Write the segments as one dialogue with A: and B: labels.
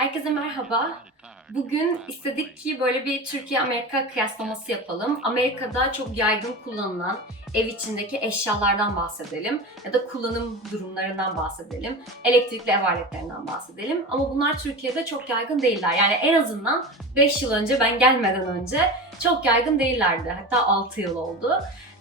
A: Herkese merhaba. Bugün istedik ki böyle bir Türkiye-Amerika kıyaslaması yapalım. Amerika'da çok yaygın kullanılan ev içindeki eşyalardan bahsedelim ya da kullanım durumlarından bahsedelim. Elektrikli ev aletlerinden bahsedelim. Ama bunlar Türkiye'de çok yaygın değiller. Yani en azından 5 yıl önce ben gelmeden önce çok yaygın değillerdi. Hatta 6 yıl oldu.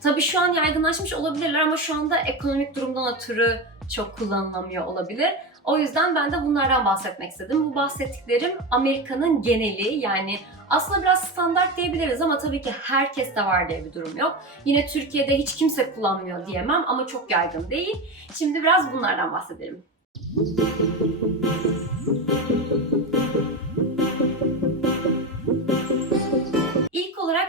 A: Tabii şu an yaygınlaşmış olabilirler ama şu anda ekonomik durumdan ötürü çok kullanılamıyor olabilir. O yüzden ben de bunlardan bahsetmek istedim. Bu bahsettiklerim Amerika'nın geneli yani aslında biraz standart diyebiliriz ama tabii ki herkes de var diye bir durum yok. Yine Türkiye'de hiç kimse kullanmıyor diyemem ama çok yaygın değil. Şimdi biraz bunlardan bahsedelim.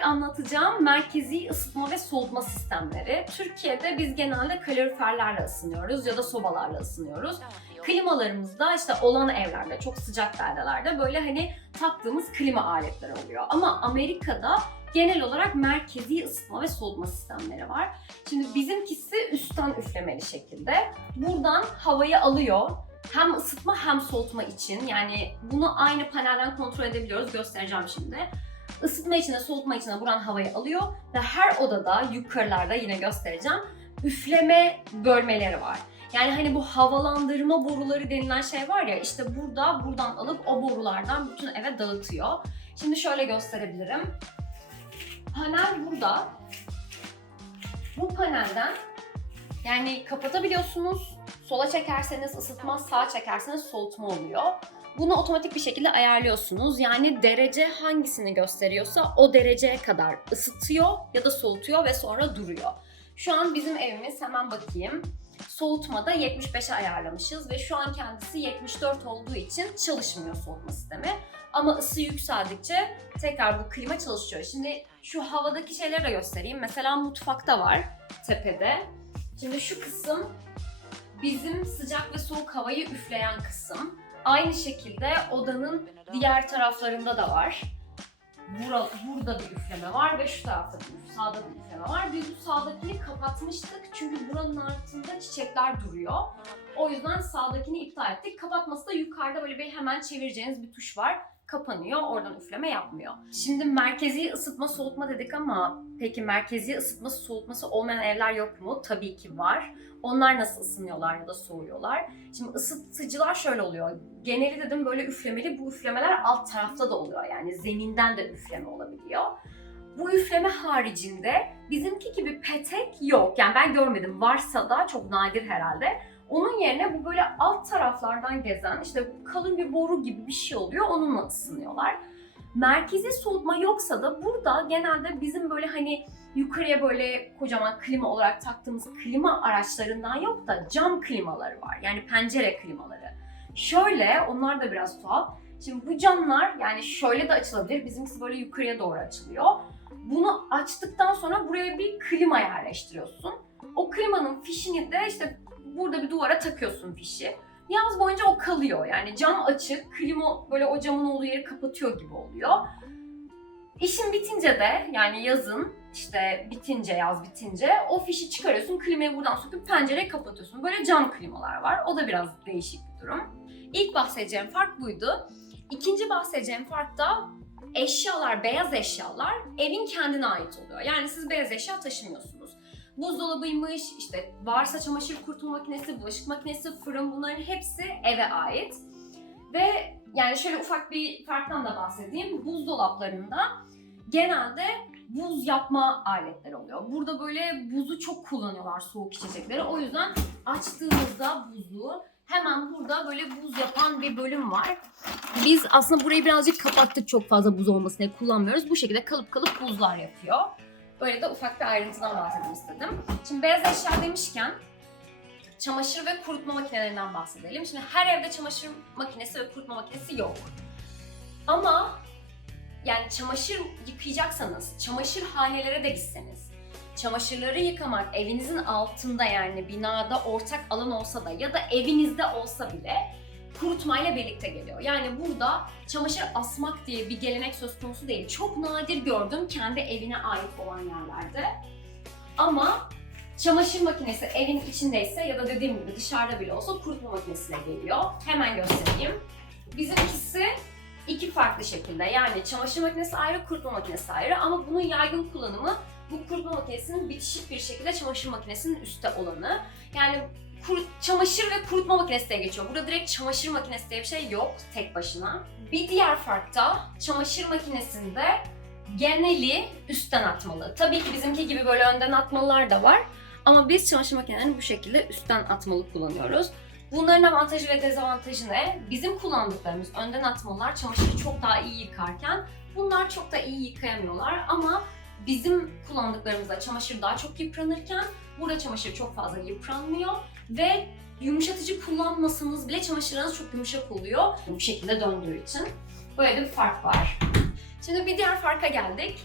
A: Olarak anlatacağım merkezi ısıtma ve soğutma sistemleri. Türkiye'de biz genelde kaloriferlerle ısınıyoruz ya da sobalarla ısınıyoruz. Klimalarımızda işte olan evlerde, çok sıcak beldelerde böyle hani taktığımız klima aletleri oluyor. Ama Amerika'da genel olarak merkezi ısıtma ve soğutma sistemleri var. Şimdi bizimkisi üstten üflemeli şekilde. Buradan havayı alıyor. Hem ısıtma hem soğutma için. Yani bunu aynı panelden kontrol edebiliyoruz. Göstereceğim şimdi. Isıtma içine, soğutma içine buran havayı alıyor ve her odada, yukarılarda yine göstereceğim, üfleme bölmeleri var. Yani hani bu havalandırma boruları denilen şey var ya işte burada buradan alıp o borulardan bütün eve dağıtıyor. Şimdi şöyle gösterebilirim. Panel burada. Bu panelden yani kapatabiliyorsunuz. Sola çekerseniz ısıtma, sağa çekerseniz soğutma oluyor. Bunu otomatik bir şekilde ayarlıyorsunuz. Yani derece hangisini gösteriyorsa o dereceye kadar ısıtıyor ya da soğutuyor ve sonra duruyor. Şu an bizim evimiz hemen bakayım. Soğutmada 75'e ayarlamışız ve şu an kendisi 74 olduğu için çalışmıyor soğutma sistemi. Ama ısı yükseldikçe tekrar bu klima çalışıyor. Şimdi şu havadaki şeyleri de göstereyim. Mesela mutfakta var tepede. Şimdi şu kısım bizim sıcak ve soğuk havayı üfleyen kısım. Aynı şekilde odanın diğer taraflarında da var. Bura, burada bir üfleme var ve şu tarafta bir, sağda bir üfleme var. Biz bu sağdakini kapatmıştık çünkü buranın altında çiçekler duruyor. O yüzden sağdakini iptal ettik. Kapatması da yukarıda böyle bir hemen çevireceğiniz bir tuş var. Kapanıyor, oradan üfleme yapmıyor. Şimdi merkezi ısıtma soğutma dedik ama peki merkezi ısıtması soğutması olmayan evler yok mu? Tabii ki var. Onlar nasıl ısınıyorlar ya da soğuyorlar? Şimdi ısıtıcılar şöyle oluyor. Geneli dedim böyle üflemeli. Bu üflemeler alt tarafta da oluyor. Yani zeminden de üfleme olabiliyor. Bu üfleme haricinde bizimki gibi petek yok. Yani ben görmedim. Varsa da çok nadir herhalde. Onun yerine bu böyle alt taraflardan gezen işte kalın bir boru gibi bir şey oluyor. Onunla ısınıyorlar. Merkezi soğutma yoksa da burada genelde bizim böyle hani yukarıya böyle kocaman klima olarak taktığımız klima araçlarından yok da cam klimaları var. Yani pencere klimaları. Şöyle onlar da biraz tuhaf. Şimdi bu camlar yani şöyle de açılabilir. Bizimkisi böyle yukarıya doğru açılıyor. Bunu açtıktan sonra buraya bir klima yerleştiriyorsun. O klimanın fişini de işte burada bir duvara takıyorsun fişi. Yaz boyunca o kalıyor. Yani cam açık, klima böyle o camın olduğu yeri kapatıyor gibi oluyor. İşin bitince de yani yazın işte bitince yaz bitince o fişi çıkarıyorsun klimayı buradan söküp pencereyi kapatıyorsun. Böyle cam klimalar var. O da biraz değişik bir durum. İlk bahsedeceğim fark buydu. İkinci bahsedeceğim fark da eşyalar, beyaz eşyalar evin kendine ait oluyor. Yani siz beyaz eşya taşımıyorsunuz. Buzdolabıymış, işte varsa çamaşır kurutma makinesi, bulaşık makinesi, fırın bunların hepsi eve ait. Ve yani şöyle ufak bir farktan da bahsedeyim. Buzdolaplarında genelde buz yapma aletleri oluyor. Burada böyle buzu çok kullanıyorlar soğuk içecekleri. O yüzden açtığınızda buzu hemen burada böyle buz yapan bir bölüm var. Biz aslında burayı birazcık kapattık çok fazla buz olmasın diye kullanmıyoruz. Bu şekilde kalıp kalıp buzlar yapıyor. Böyle de ufak bir ayrıntıdan bahsedeyim istedim. Şimdi beyaz eşya demişken çamaşır ve kurutma makinelerinden bahsedelim. Şimdi her evde çamaşır makinesi ve kurutma makinesi yok. Ama yani çamaşır yıkayacaksanız, çamaşır hanelere de gitseniz, çamaşırları yıkamak evinizin altında yani binada ortak alan olsa da ya da evinizde olsa bile kurutmayla birlikte geliyor. Yani burada çamaşır asmak diye bir gelenek söz konusu değil. Çok nadir gördüm kendi evine ait olan yerlerde. Ama çamaşır makinesi evin içindeyse ya da dediğim gibi dışarıda bile olsa kurutma makinesiyle geliyor. Hemen göstereyim. Bizimkisi iki farklı şekilde. Yani çamaşır makinesi ayrı, kurutma makinesi ayrı ama bunun yaygın kullanımı bu kurutma makinesinin bitişik bir şekilde çamaşır makinesinin üstte olanı. Yani kuru- çamaşır ve kurutma makinesi diye geçiyor. Burada direkt çamaşır makinesi diye bir şey yok tek başına. Bir diğer fark da çamaşır makinesinde geneli üstten atmalı. Tabii ki bizimki gibi böyle önden atmalılar da var. Ama biz çamaşır makinelerini bu şekilde üstten atmalı kullanıyoruz. Bunların avantajı ve dezavantajı ne? Bizim kullandıklarımız önden atmalılar çamaşırı çok daha iyi yıkarken bunlar çok da iyi yıkayamıyorlar ama bizim kullandıklarımızda çamaşır daha çok yıpranırken burada çamaşır çok fazla yıpranmıyor ve yumuşatıcı kullanmasanız bile çamaşırınız çok yumuşak oluyor bu şekilde döndüğü için. Böyle bir fark var. Şimdi bir diğer farka geldik.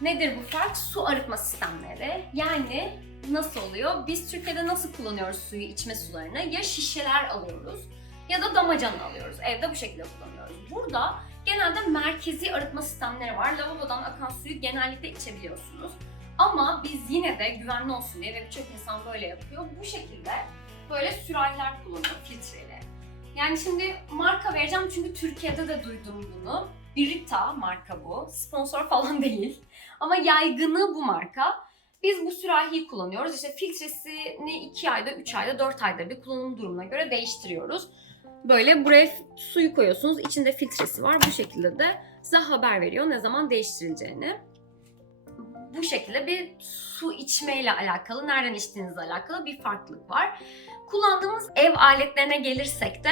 A: Nedir bu fark? Su arıtma sistemleri. Yani nasıl oluyor? Biz Türkiye'de nasıl kullanıyoruz suyu, içme sularını? Ya şişeler alıyoruz ya da damacana alıyoruz. Evde bu şekilde kullanıyoruz. Burada genelde merkezi arıtma sistemleri var. Lavabodan akan suyu genellikle içebiliyorsunuz. Ama biz yine de güvenli olsun diye ve birçok insan böyle yapıyor. Bu şekilde böyle sürahiler kullanıyor filtreli. Yani şimdi marka vereceğim çünkü Türkiye'de de duydum bunu. Brita marka bu. Sponsor falan değil. Ama yaygını bu marka. Biz bu sürahiyi kullanıyoruz. İşte filtresini 2 ayda, 3 ayda, 4 ayda bir kullanım durumuna göre değiştiriyoruz. Böyle buraya suyu koyuyorsunuz. İçinde filtresi var. Bu şekilde de size haber veriyor ne zaman değiştirileceğini. Bu şekilde bir su içmeyle alakalı, nereden içtiğinizle alakalı bir farklılık var. Kullandığımız ev aletlerine gelirsek de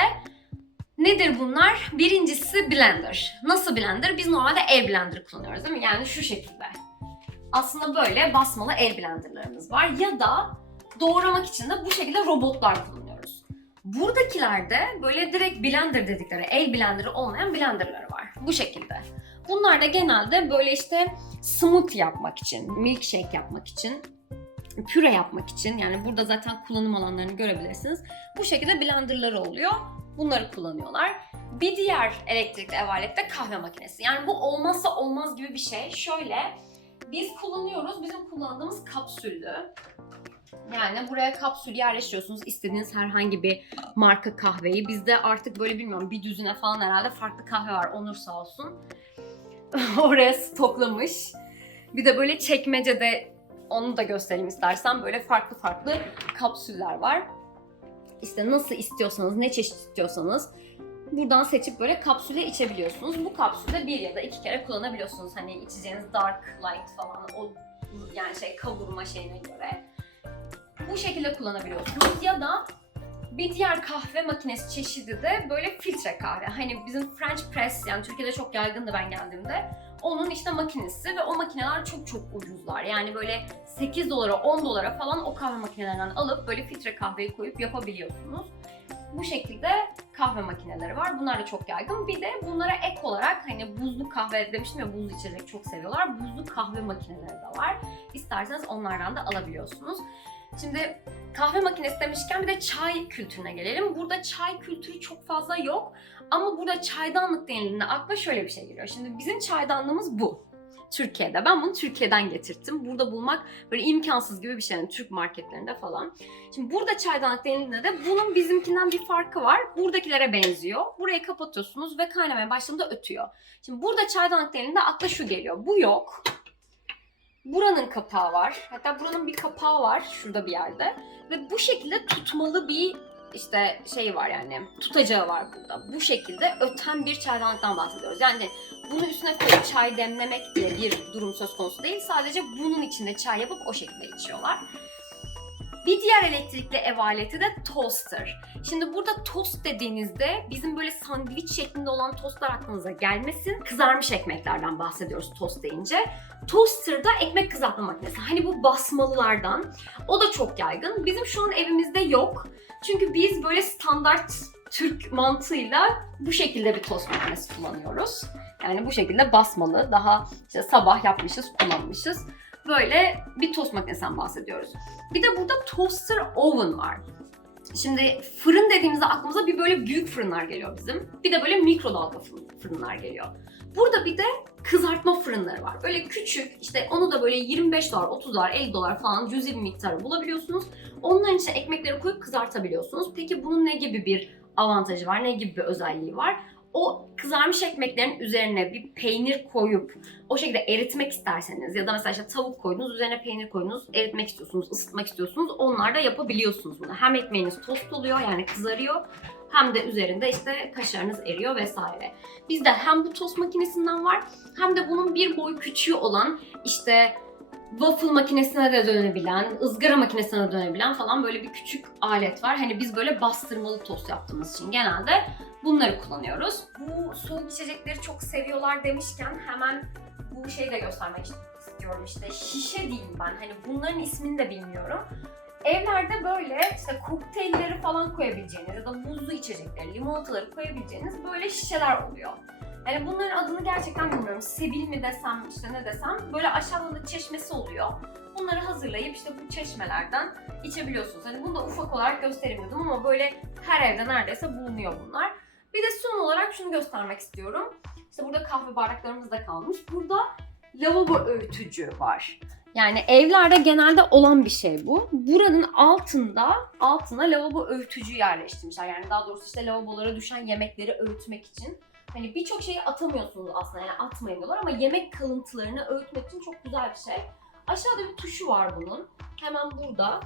A: Nedir bunlar? Birincisi blender. Nasıl blender? Biz normalde el blender kullanıyoruz değil mi? Yani şu şekilde. Aslında böyle basmalı el blenderlarımız var. Ya da doğramak için de bu şekilde robotlar kullanıyoruz. Buradakilerde böyle direkt blender dedikleri, el blenderı olmayan blenderları var. Bu şekilde. Bunlar da genelde böyle işte smoothie yapmak için, milkshake yapmak için, püre yapmak için yani burada zaten kullanım alanlarını görebilirsiniz. Bu şekilde blenderları oluyor. Bunları kullanıyorlar. Bir diğer elektrikli ev aleti de kahve makinesi. Yani bu olmazsa olmaz gibi bir şey. Şöyle biz kullanıyoruz. Bizim kullandığımız kapsüllü. Yani buraya kapsül yerleştiriyorsunuz. istediğiniz herhangi bir marka kahveyi. Bizde artık böyle bilmiyorum bir düzine falan herhalde farklı kahve var. Onur sağ olsun. Oraya stoklamış. Bir de böyle çekmecede onu da göstereyim istersen. Böyle farklı farklı kapsüller var. İşte nasıl istiyorsanız, ne çeşit istiyorsanız buradan seçip böyle kapsüle içebiliyorsunuz. Bu kapsülde bir ya da iki kere kullanabiliyorsunuz. Hani içeceğiniz dark light falan o yani şey kavurma şeyine göre. Bu şekilde kullanabiliyorsunuz ya da bir diğer kahve makinesi çeşidi de böyle filtre kahve. Hani bizim French press yani Türkiye'de çok yaygındı ben geldiğimde. Onun işte makinesi ve o makineler çok çok ucuzlar. Yani böyle 8 dolara 10 dolara falan o kahve makinelerinden alıp böyle filtre kahveyi koyup yapabiliyorsunuz. Bu şekilde kahve makineleri var. Bunlar da çok yaygın. Bir de bunlara ek olarak hani kahve demiştim ya buzlu içecek çok seviyorlar. Buzlu kahve makineleri de var. İsterseniz onlardan da alabiliyorsunuz. Şimdi kahve makinesi demişken bir de çay kültürüne gelelim. Burada çay kültürü çok fazla yok. Ama burada çaydanlık denildiğinde akla şöyle bir şey geliyor. Şimdi bizim çaydanlığımız bu. Türkiye'de. Ben bunu Türkiye'den getirttim. Burada bulmak böyle imkansız gibi bir şey. Yani Türk marketlerinde falan. Şimdi burada çaydanlık denildiğinde de bunun bizimkinden bir farkı var. Buradakilere benziyor. Burayı kapatıyorsunuz ve kaynamaya başladığında ötüyor. Şimdi burada çaydanlık denildiğinde akla şu geliyor. Bu yok. Buranın kapağı var. Hatta buranın bir kapağı var şurada bir yerde. Ve bu şekilde tutmalı bir işte şey var yani tutacağı var burada. Bu şekilde öten bir çaydanlıktan bahsediyoruz. Yani bunu üstüne koyup çay demlemek diye bir durum söz konusu değil. Sadece bunun içinde çay yapıp o şekilde içiyorlar. Bir diğer elektrikli ev aleti de toaster. Şimdi burada tost dediğinizde bizim böyle sandviç şeklinde olan tostlar aklınıza gelmesin. Kızarmış ekmeklerden bahsediyoruz tost deyince. Toaster da ekmek kızartma makinesi. Hani bu basmalılardan. O da çok yaygın. Bizim şu an evimizde yok. Çünkü biz böyle standart Türk mantığıyla bu şekilde bir tost makinesi kullanıyoruz. Yani bu şekilde basmalı, daha işte sabah yapmışız, kullanmışız. Böyle bir tost makinesinden bahsediyoruz. Bir de burada toaster oven var. Şimdi fırın dediğimizde aklımıza bir böyle büyük fırınlar geliyor bizim. Bir de böyle mikrodalga fırın- fırınlar geliyor. Burada bir de kızartma fırınları var. Böyle küçük işte onu da böyle 25 dolar, 30 dolar, 50 dolar falan cüzi bir miktarı bulabiliyorsunuz. Onların içine ekmekleri koyup kızartabiliyorsunuz. Peki bunun ne gibi bir avantajı var, ne gibi bir özelliği var? O kızarmış ekmeklerin üzerine bir peynir koyup o şekilde eritmek isterseniz ya da mesela işte tavuk koydunuz üzerine peynir koydunuz eritmek istiyorsunuz, ısıtmak istiyorsunuz onlar da yapabiliyorsunuz bunu. Hem ekmeğiniz tost oluyor yani kızarıyor hem de üzerinde işte kaşarınız eriyor vesaire. Bizde hem bu tost makinesinden var hem de bunun bir boy küçüğü olan işte waffle makinesine de dönebilen, ızgara makinesine de dönebilen falan böyle bir küçük alet var. Hani biz böyle bastırmalı tost yaptığımız için genelde bunları kullanıyoruz. Bu soğuk içecekleri çok seviyorlar demişken hemen bu şeyi de göstermek istiyorum işte. Şişe diyeyim ben. Hani bunların ismini de bilmiyorum. Evlerde böyle işte kokteylleri falan koyabileceğiniz ya da buzlu içecekleri, limonataları koyabileceğiniz böyle şişeler oluyor. Yani bunların adını gerçekten bilmiyorum. Sebil mi desem işte ne desem. Böyle aşağıda da çeşmesi oluyor. Bunları hazırlayıp işte bu çeşmelerden içebiliyorsunuz. Hani bunu da ufak olarak göstereyim dedim ama böyle her evde neredeyse bulunuyor bunlar. Bir de son olarak şunu göstermek istiyorum. İşte burada kahve bardaklarımız da kalmış. Burada lavabo öğütücü var. Yani evlerde genelde olan bir şey bu. Buranın altında altına lavabo öğütücü yerleştirmişler. Yani daha doğrusu işte lavabolara düşen yemekleri öğütmek için. Hani birçok şeyi atamıyorsunuz aslında yani atmayın ama yemek kalıntılarını öğütmek için çok güzel bir şey. Aşağıda bir tuşu var bunun. Hemen burada.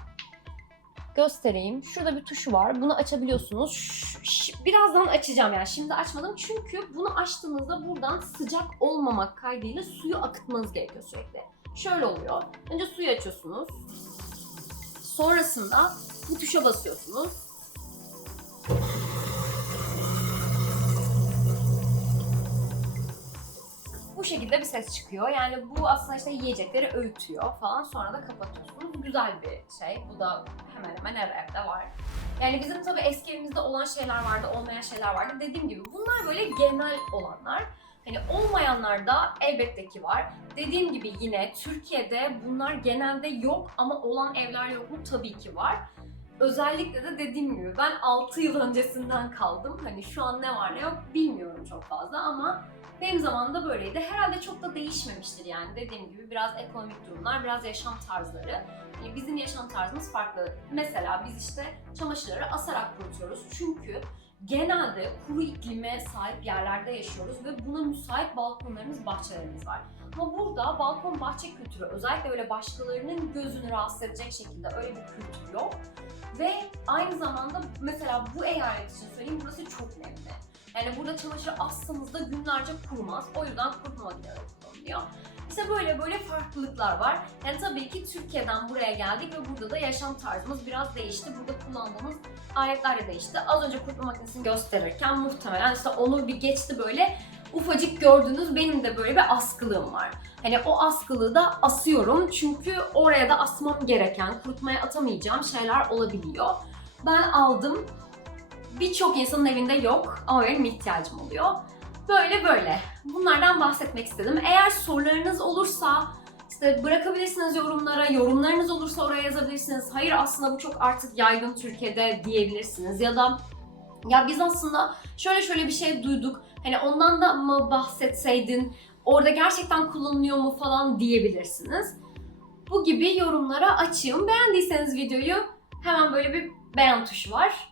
A: Göstereyim. Şurada bir tuşu var. Bunu açabiliyorsunuz. Ş- ş- birazdan açacağım yani. Şimdi açmadım çünkü bunu açtığınızda buradan sıcak olmamak kaydıyla suyu akıtmanız gerekiyor sürekli. Şöyle oluyor. Önce suyu açıyorsunuz. Sonrasında bu tuşa basıyorsunuz. Bu şekilde bir ses çıkıyor. Yani bu aslında işte yiyecekleri öğütüyor falan. Sonra da kapatıyorsunuz. Güzel bir şey. Bu da hemen hemen her evde var. Yani bizim tabii eski evimizde olan şeyler vardı, olmayan şeyler vardı. Dediğim gibi bunlar böyle genel olanlar. Hani olmayanlar da elbette ki var. Dediğim gibi yine Türkiye'de bunlar genelde yok ama olan evler yok mu? Tabii ki var. Özellikle de dediğim gibi ben 6 yıl öncesinden kaldım. Hani şu an ne var ne yok bilmiyorum çok fazla ama benim zamanımda böyleydi. Herhalde çok da değişmemiştir yani. Dediğim gibi biraz ekonomik durumlar, biraz yaşam tarzları. Yani bizim yaşam tarzımız farklı. Mesela biz işte çamaşırları asarak kurutuyoruz. Çünkü genelde kuru iklime sahip yerlerde yaşıyoruz ve buna müsait balkonlarımız, bahçelerimiz var. Ama burada balkon bahçe kültürü özellikle öyle başkalarının gözünü rahatsız edecek şekilde öyle bir kültür yok. Ve aynı zamanda mesela bu eyalet için söyleyeyim burası çok nemli. Yani burada çamaşır assanız da günlerce kurumaz. O yüzden kurutma makineleri kullanılıyor. İşte böyle böyle farklılıklar var. Yani tabii ki Türkiye'den buraya geldik ve burada da yaşam tarzımız biraz değişti. Burada kullandığımız aletler de değişti. Az önce kurutma makinesini gösterirken muhtemelen işte onu bir geçti böyle ufacık gördüğünüz benim de böyle bir askılığım var. Hani o askılığı da asıyorum çünkü oraya da asmam gereken, kurutmaya atamayacağım şeyler olabiliyor. Ben aldım. Birçok insanın evinde yok ama benim ihtiyacım oluyor. Böyle böyle. Bunlardan bahsetmek istedim. Eğer sorularınız olursa işte bırakabilirsiniz yorumlara, yorumlarınız olursa oraya yazabilirsiniz. Hayır aslında bu çok artık yaygın Türkiye'de diyebilirsiniz. Ya da ya biz aslında şöyle şöyle bir şey duyduk. Hani ondan da mı bahsetseydin, orada gerçekten kullanılıyor mu falan diyebilirsiniz. Bu gibi yorumlara açığım. Beğendiyseniz videoyu hemen böyle bir beğen tuşu var.